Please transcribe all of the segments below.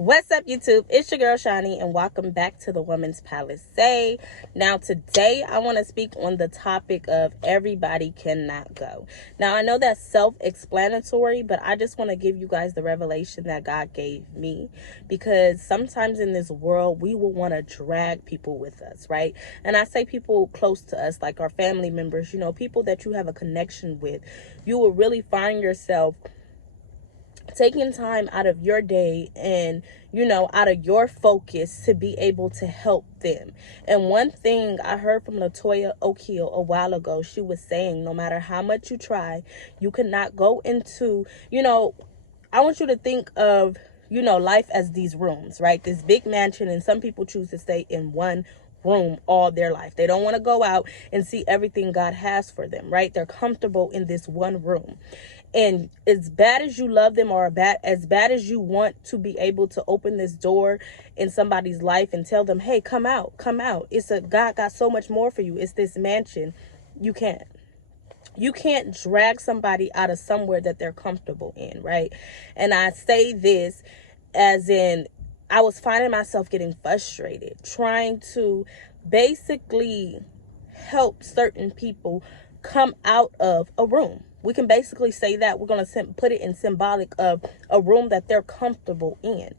What's up, YouTube? It's your girl Shani, and welcome back to the Woman's Palacè. Now, today I want to speak on the topic of everybody cannot go. Now, I know that's self-explanatory, but I just want to give you guys the revelation that God gave me, because sometimes in this world we will want to drag people with us, right? And I say people close to us, like our family members, people that you have a connection with. You will really find yourself taking time out of your day and out of your focus to be able to help them. And one thing I heard from Latoya O'Keel a while ago, she was saying, no matter how much you try, you cannot go into, I want you to think of, life as these rooms, right? This big mansion, and some people choose to stay in one room all their life. They don't want to go out and see everything God has for them, right? They're comfortable in this one room. And as bad as you love them, or as bad as you want to be able to open this door in somebody's life and tell them, hey, come out. God got so much more for you. It's this mansion. You can't drag somebody out of somewhere that they're comfortable in, right? And I say this as in, I was finding myself getting frustrated, trying to basically help certain people come out of a room. We can basically say that. We're going to put it in symbolic of a room that they're comfortable in.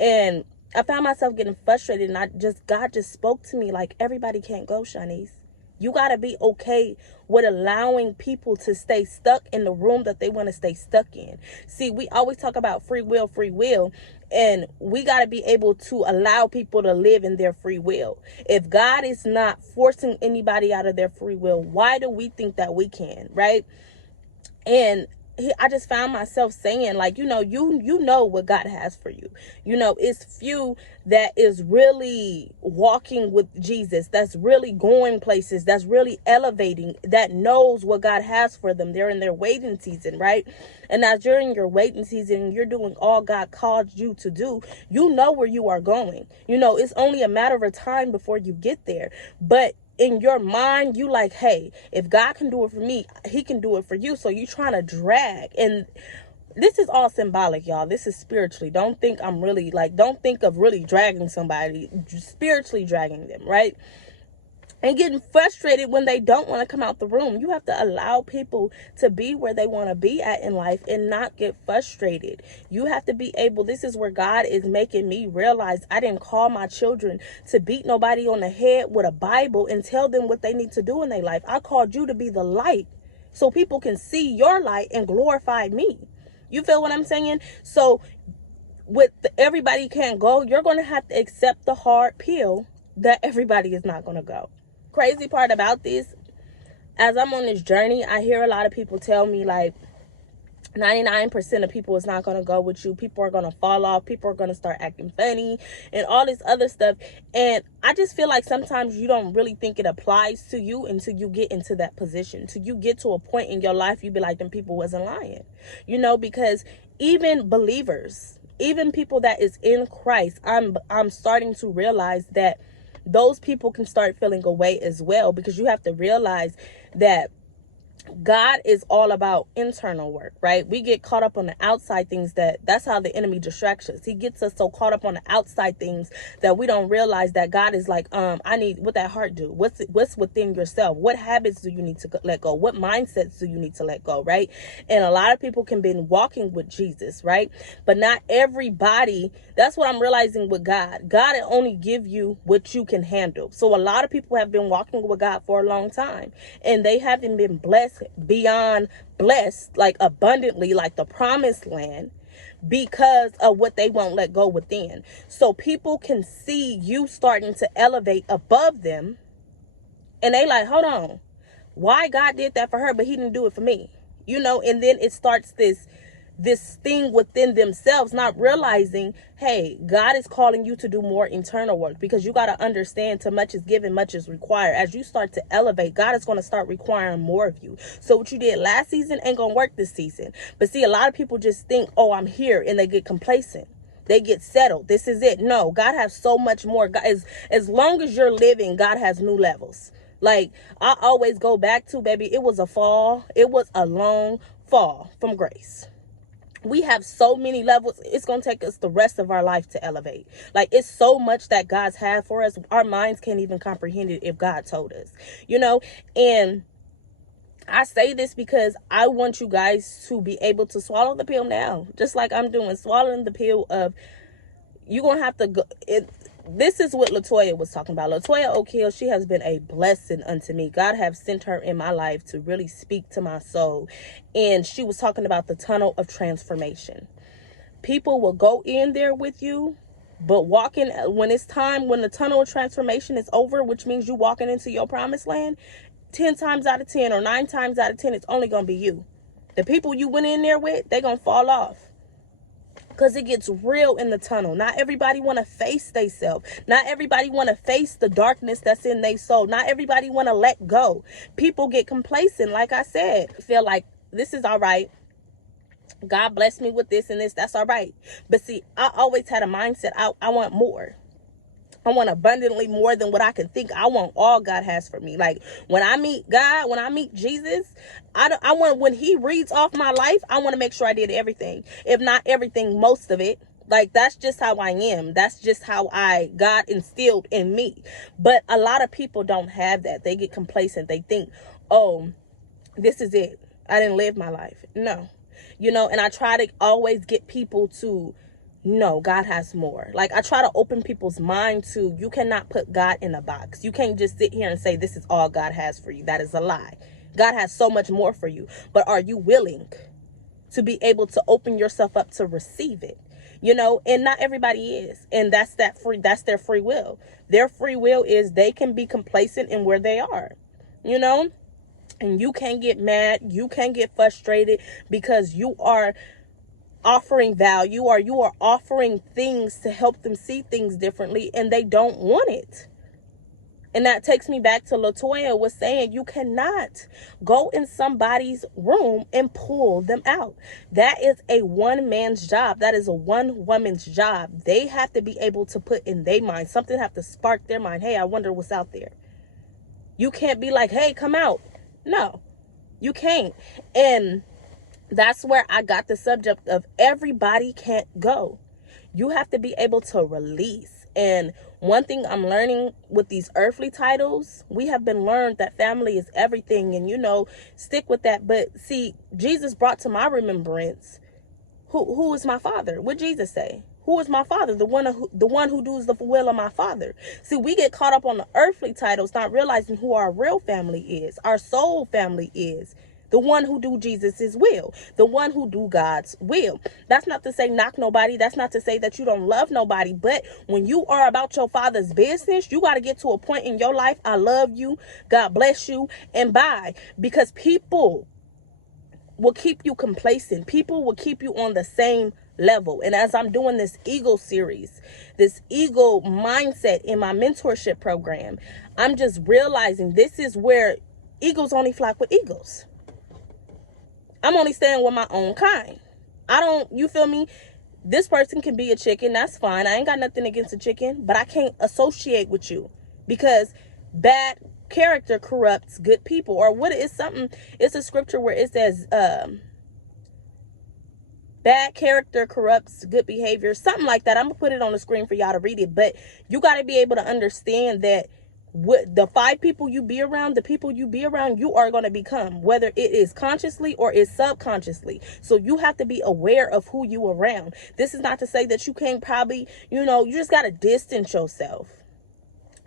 And I found myself getting frustrated, and God just spoke to me like, everybody can't go, Shanice. You got to be okay with allowing people to stay stuck in the room that they want to stay stuck in. See, we always talk about free will, and we got to be able to allow people to live in their free will. If God is not forcing anybody out of their free will, why do we think that we can, right? And I just found myself saying, like, you know what God has for you. It's few that is really walking with Jesus, that's really going places, that's really elevating, that knows what God has for them. They're in their waiting season, right? And as you're in your waiting season, you're doing all God called you to do. You know where you are going. It's only a matter of time before you get there. But in your mind, you like, hey, if God can do it for me, he can do it for you. So you trying to drag. And this is all symbolic, y'all. This is spiritually. Don't think of really dragging somebody, spiritually dragging them, right? And getting frustrated when they don't want to come out the room. You have to allow people to be where they want to be at in life and not get frustrated. You have to be able, this is where God is making me realize I didn't call my children to beat nobody on the head with a Bible and tell them what they need to do in their life. I called you to be the light so people can see your light and glorify me. You feel what I'm saying? So with everybody can't go, you're going to have to accept the hard pill that everybody is not going to go. Crazy part about this, as I'm on this journey, I hear a lot of people tell me like 99% of people is not going to go with you. People are going to fall off. People are going to start acting funny and all this other stuff. And I just feel like sometimes you don't really think it applies to you until you get into that position. Until you get to a point in your life, you be like, them people wasn't lying. Because even believers, even people that is in Christ, I'm starting to realize that those people can start feeling away as well, because you have to realize that God is all about internal work, right? We get caught up on the outside things. That's how the enemy distracts us. He gets us so caught up on the outside things that we don't realize that God is like, I need, what that heart do? What's within yourself? What habits do you need to let go? What mindsets do you need to let go, right? And a lot of people can be walking with Jesus, right? But not everybody. That's what I'm realizing with God. God will only give you what you can handle. So a lot of people have been walking with God for a long time, and they haven't been blessed beyond blessed, like abundantly, like the promised land, because of what they won't let go within. So people can see you starting to elevate above them, and they like, hold on, why God did that for her but he didn't do it for me? And then it starts this thing within themselves, not realizing, hey, God is calling you to do more internal work, because you got to understand, to much is given, much is required. As you start to elevate, God is going to start requiring more of you. So what you did last season ain't going to work this season. But see, a lot of people just think, oh, I'm here, and they get complacent. They get settled. This is it. No, God has so much more. As long as you're living, God has new levels. Like I always go back to, baby, it was a fall. It was a long fall from grace. We have so many levels. It's going to take us the rest of our life to elevate. Like, it's so much that God's had for us. Our minds can't even comprehend it if God told us, you know. And I say this because I want you guys to be able to swallow the pill now, just like I'm doing, swallowing the pill of, you're going to have to go. This is what Latoya was talking about. Latoya O'Keel, she has been a blessing unto me. God have sent her in my life to really speak to my soul. And she was talking about the tunnel of transformation. People will go in there with you, but walking, when it's time, when the tunnel of transformation is over, which means you walking into your promised land, 10 times out of 10 or 9 times out of 10, it's only going to be you. The people you went in there with, they're going to fall off. Because it gets real in the tunnel. Not everybody want to face themselves. Not everybody want to face the darkness that's in their soul. Not everybody want to let go. People get complacent, like I said. Feel like this is all right. God blessed me with this and this. That's all right. But see, I always had a mindset. I want more. I want abundantly more than what I can think. I want all God has for me. Like, when I meet God, when I meet Jesus, I want, when he reads off my life, I want to make sure I did everything. If not everything, most of it. Like, that's just how I am. That's just how God instilled in me. But a lot of people don't have that. They get complacent. They think, oh, this is it. I didn't live my life. No. You know, and I try to always get people to, no, God has more. Like, I try to open people's mind to, you cannot put God in a box. You can't just sit here and say, this is all God has for you. That is a lie. God has so much more for you. But are you willing to be able to open yourself up to receive it? You know, and not everybody is. And that's their free will. Their free will is they can be complacent in where they are, you know, and you can't get mad. You can't get frustrated because you are offering value, or you are offering things to help them see things differently, and they don't want it. And that takes me back to Latoya was saying, you cannot go in somebody's room and pull them out. That is a one man's job. That is a one woman's job. They have to be able to put in their mind, something have to spark their mind. Hey, I wonder what's out there. You can't be like, hey, come out. No, you can't. And that's where I got the subject of everybody can't go. You have to be able to release. And one thing I'm learning with these earthly titles, we have been learned that family is everything, and, you know, stick with that. But see, Jesus brought to my remembrance, who is my father? What Jesus say? Who is my father? The one who does the will of my father. See, we get caught up on the earthly titles, not realizing who our real family is, our soul family is. The one who do Jesus's will, the one who do God's will. That's not to say knock nobody. That's not to say that you don't love nobody. But when you are about your father's business, you got to get to a point in your life. I love you. God bless you. And bye. Because people will keep you complacent. People will keep you on the same level. And as I'm doing this ego series, this ego mindset in my mentorship program, I'm just realizing this is where eagles only flock with eagles. I'm only staying with my own kind. You feel me? This person can be a chicken. That's fine. I ain't got nothing against a chicken, but I can't associate with you because bad character corrupts good people. Or what is something, it's a scripture where it says, bad character corrupts good behavior. Something like that. I'm going to put it on the screen for y'all to read it. But you got to be able to understand that the 5 people you be around, the people you be around, you are going to become, whether it is consciously or it's subconsciously. So you have to be aware of who you around. This is not to say that you can't probably, you just got to distance yourself.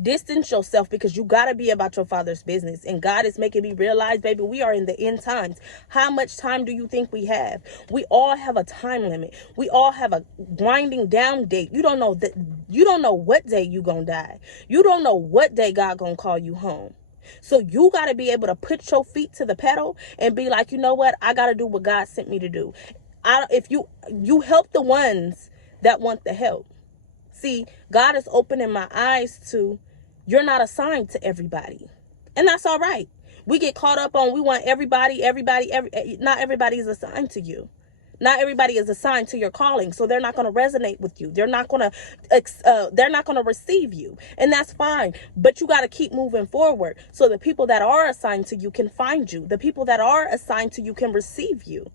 Distance yourself, because you got to be about your father's business. And God is making me realize, baby, we are in the end times. How much time do you think we have? We all have a time limit. We all have a winding down date. You don't know what day you gonna die. You don't know what day God gonna call you home. So you got to be able to put your feet to the pedal and be like, you know what? I got to do what God sent me to do. If you help the ones that want the help. See, God is opening my eyes to, you're not assigned to everybody. And that's all right. We get caught up on, we want not everybody is assigned to you. Not everybody is assigned to your calling. So they're not going to resonate with you. They're not going to receive you. And that's fine. But you got to keep moving forward. So the people that are assigned to you can find you. The people that are assigned to you can receive you.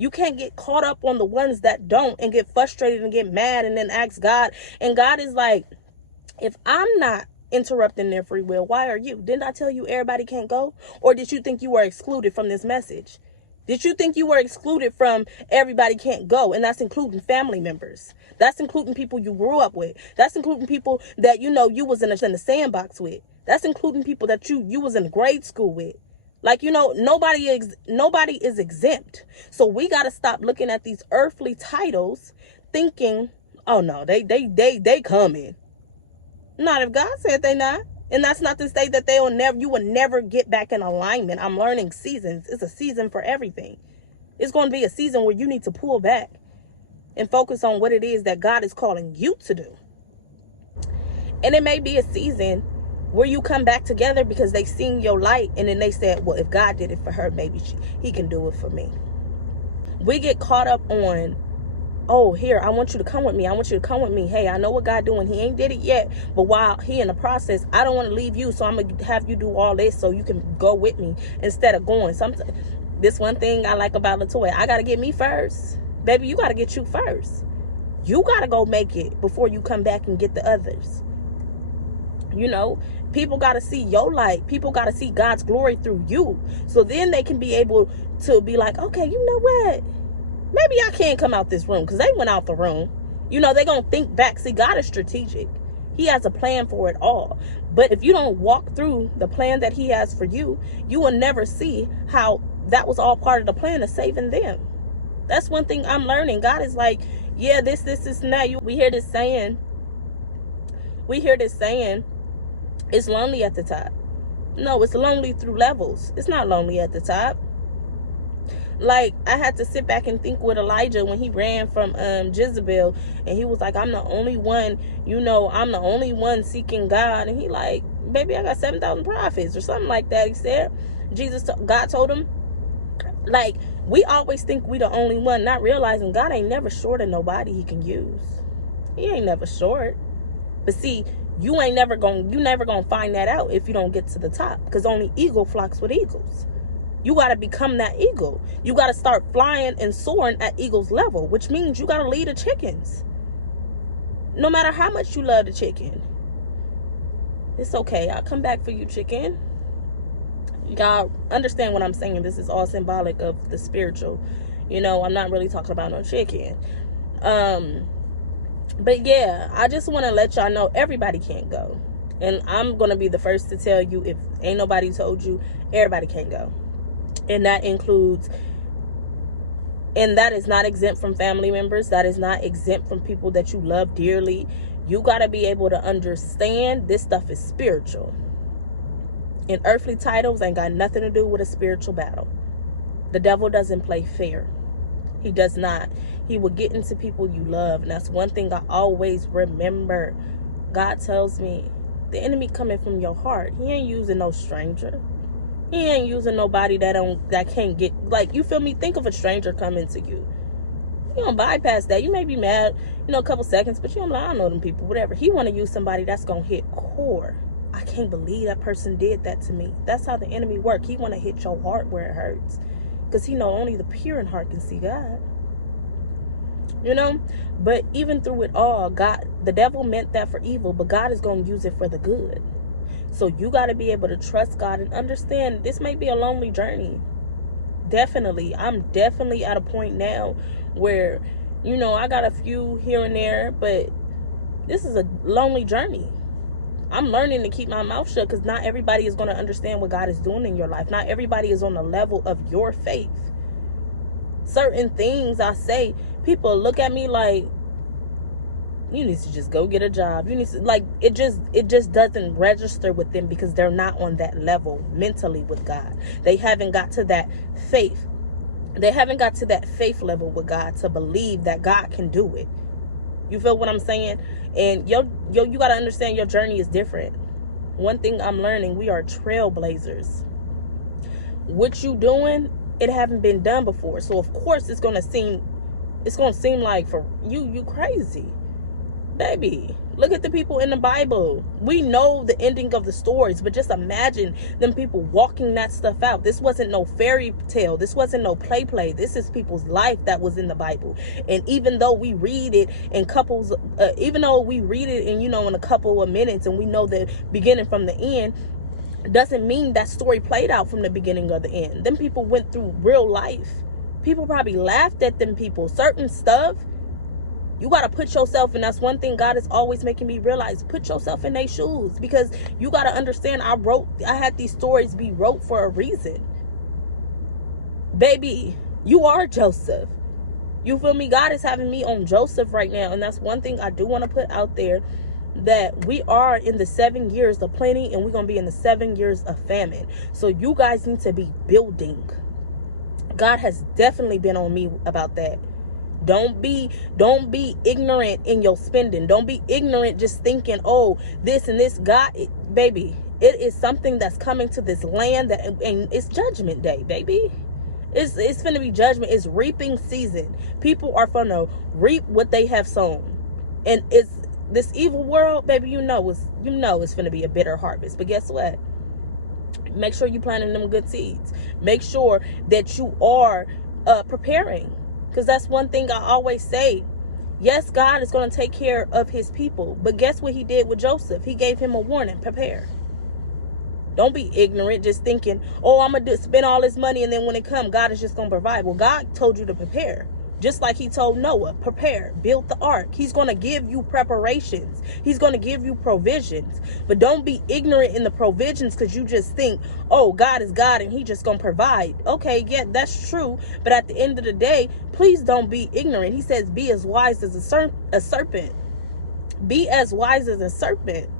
You can't get caught up on the ones that don't and get frustrated and get mad and then ask God. And God is like, if I'm not interrupting their free will, why are you? Didn't I tell you everybody can't go? Or did you think you were excluded from this message? Did you think you were excluded from everybody can't go? And that's including family members. That's including people you grew up with. That's including people that you was in the sandbox with. That's including people that you was in grade school with. Like, nobody is exempt. So we got to stop looking at these earthly titles thinking, oh no, they coming. Not if God said they not. And that's not to say that you will never get back in alignment. I'm learning seasons. It's a season for everything. It's going to be a season where you need to pull back and focus on what it is that God is calling you to do. And it may be a season where you come back together because they seen your light and then they said, well, if God did it for her, maybe he can do it for me. We get caught up on, oh, here, I want you to come with me. I want you to come with me. Hey, I know what God doing. He ain't did it yet. But while he in the process, I don't want to leave you. So I'm going to have you do all this so you can go with me instead of going. This one thing I like about Latoya, I got to get me first. Baby, you got to get you first. You got to go make it before you come back and get the others. People got to see your light. People got to see God's glory through you. So then they can be able to be like, okay, you know what? Maybe I can't come out this room because they went out the room. They're going to think back. See, God is strategic. He has a plan for it all. But if you don't walk through the plan that he has for you, you will never see how that was all part of the plan of saving them. That's one thing I'm learning. God is like, yeah, this, and that. We hear this saying, it's lonely at the top. No, it's lonely through levels. It's not lonely at the top. Like, I had to sit back and think with Elijah when he ran from Jezebel, and he was like, I'm the only one, I'm the only one seeking God. And he like, baby, I got 7,000 prophets or something like that. He said, God told him, like, we always think we the only one, not realizing God ain't never short of nobody he can use. He ain't never short. But see, you never gonna find that out if you don't get to the top, because only eagle flocks with eagles. You got to become that eagle. You got to start flying and soaring at eagle's level, which means you got to lead the chickens. No matter how much you love the chicken. It's okay. I'll come back for you, chicken. Y'all understand what I'm saying. This is all symbolic of the spiritual. I'm not really talking about no chicken. But yeah, I just want to let y'all know everybody can't go. And I'm going to be the first to tell you, if ain't nobody told you, everybody can't go. And that is not exempt from family members. That is not exempt from people that you love dearly. You got to be able to understand this stuff is spiritual. And earthly titles ain't got nothing to do with a spiritual battle. The devil doesn't play fair. He does not. He will get into people you love. And that's one thing I always remember. God tells me, the enemy coming from your heart. He ain't using no stranger. He ain't using nobody that can't get, like, you feel me? Think of a stranger coming to you. You don't bypass that. You may be mad, a couple seconds, but you don't like, I don't know them people, whatever. He want to use somebody that's going to hit core. I can't believe that person did that to me. That's how the enemy work. He want to hit your heart where it hurts. Because he know only the pure in heart can see God. But even through it all, the devil meant that for evil, but God is going to use it for the good. So you got to be able to trust God and understand this may be a lonely journey. Definitely. I'm definitely at a point now where, I got a few here and there, but this is a lonely journey. I'm learning to keep my mouth shut because not everybody is going to understand what God is doing in your life. Not everybody is on the level of your faith. Certain things I say, people look at me like, you need to just go get a job. You need to, like, it just doesn't register with them because they're not on that level mentally with God. They haven't got to that faith. They haven't got to that faith level with God to believe that God can do it. You feel what I'm saying? And you got to understand your journey is different. One thing I'm learning, we are trailblazers. What you doing, it haven't been done before. So of course it's going to seem like for you crazy. Baby, look at the people in the Bible. We know the ending of the stories, but just imagine them people walking that stuff out. This wasn't no fairy tale. This wasn't no play. This is people's life that was in the Bible. And even though we read it in couples, even though we read it in, in a couple of minutes and we know the beginning from the end, doesn't mean that story played out from the beginning or the end. Them people went through real life. People probably laughed at them people. Certain stuff, you got to put yourself, and that's one thing God is always making me realize, put yourself in their shoes, because you got to understand, I had these stories be wrote for a reason. Baby, you are Joseph. You feel me? God is having me on Joseph right now, and that's one thing I do want to put out there, that we are in the 7 years of plenty, and we're going to be in the 7 years of famine. So you guys need to be building. God has definitely been on me about that. Don't be ignorant in your spending. Don't be ignorant just thinking, oh, this and this. God, baby, it is something that's coming to this land, and it's judgment day, baby. It's finna be judgment. It's reaping season. People are finna reap what they have sown. And it's this evil world, baby, you know it's finna be a bitter harvest. But guess what? Make sure you planting them good seeds. Make sure that you are preparing. Because that's one thing I always say. Yes, God is going to take care of his people. But guess what he did with Joseph? He gave him a warning. Prepare. Don't be ignorant just thinking, oh, I'm going to spend all this money, and then when it comes, God is just going to provide. Well, God told you to prepare. Just like he told Noah, prepare, build the ark. He's going to give you preparations. He's going to give you provisions. But don't be ignorant in the provisions, because you just think, oh, God is God and he just going to provide. Okay, yeah, that's true. But at the end of the day, please don't be ignorant. He says, be as wise as a serpent. Be as wise as a serpent.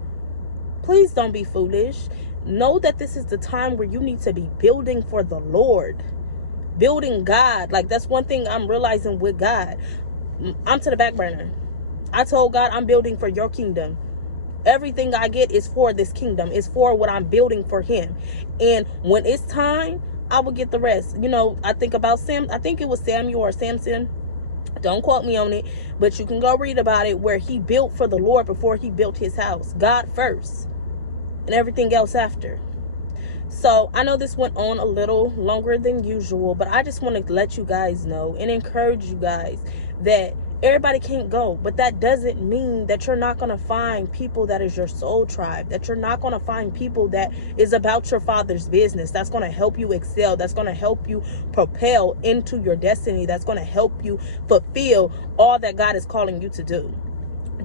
Please don't be foolish. Know that this is the time where you need to be building for the Lord. Building God. Like, that's one thing I'm realizing with God. I'm to the back burner. I told God, I'm building for your kingdom. Everything I get is for this kingdom. It's for what I'm building for him. And when it's time, I will get the rest. I think about I think it was Samuel or Samson. Don't quote me on it, but you can go read about it, where he built for the Lord before he built his house. God first and everything else after. So I know this went on a little longer than usual, but I just want to let you guys know and encourage you guys that everybody can't go, but that doesn't mean that you're not going to find people that is your soul tribe, that you're not going to find people that is about your Father's business, that's going to help you excel, that's going to help you propel into your destiny, that's going to help you fulfill all that God is calling you to do.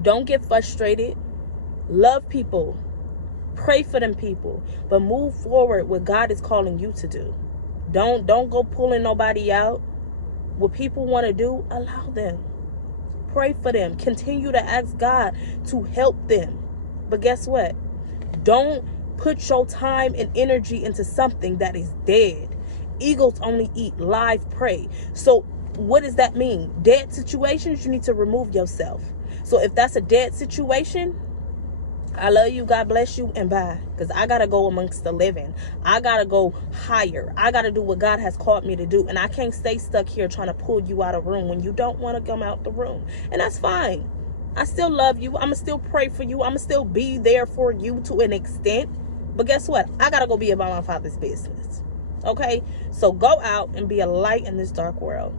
Don't get frustrated. Love people. Pray for them people, but move forward what God is calling you to do. Don't go pulling nobody out. What people want to do, allow them. Pray for them. Continue to ask God to help them. But guess what? Don't put your time and energy into something that is dead. Eagles only eat live prey. So what does that mean? Dead situations, you need to remove yourself. So if that's a dead situation, I love you, God bless you, and bye. Because I got to go amongst the living. I got to go higher. I got to do what God has called me to do. And I can't stay stuck here trying to pull you out of room when you don't want to come out the room. And that's fine. I still love you. I'm going to still pray for you. I'm going to still be there for you to an extent. But guess what? I got to go be about my Father's business. Okay? So go out and be a light in this dark world.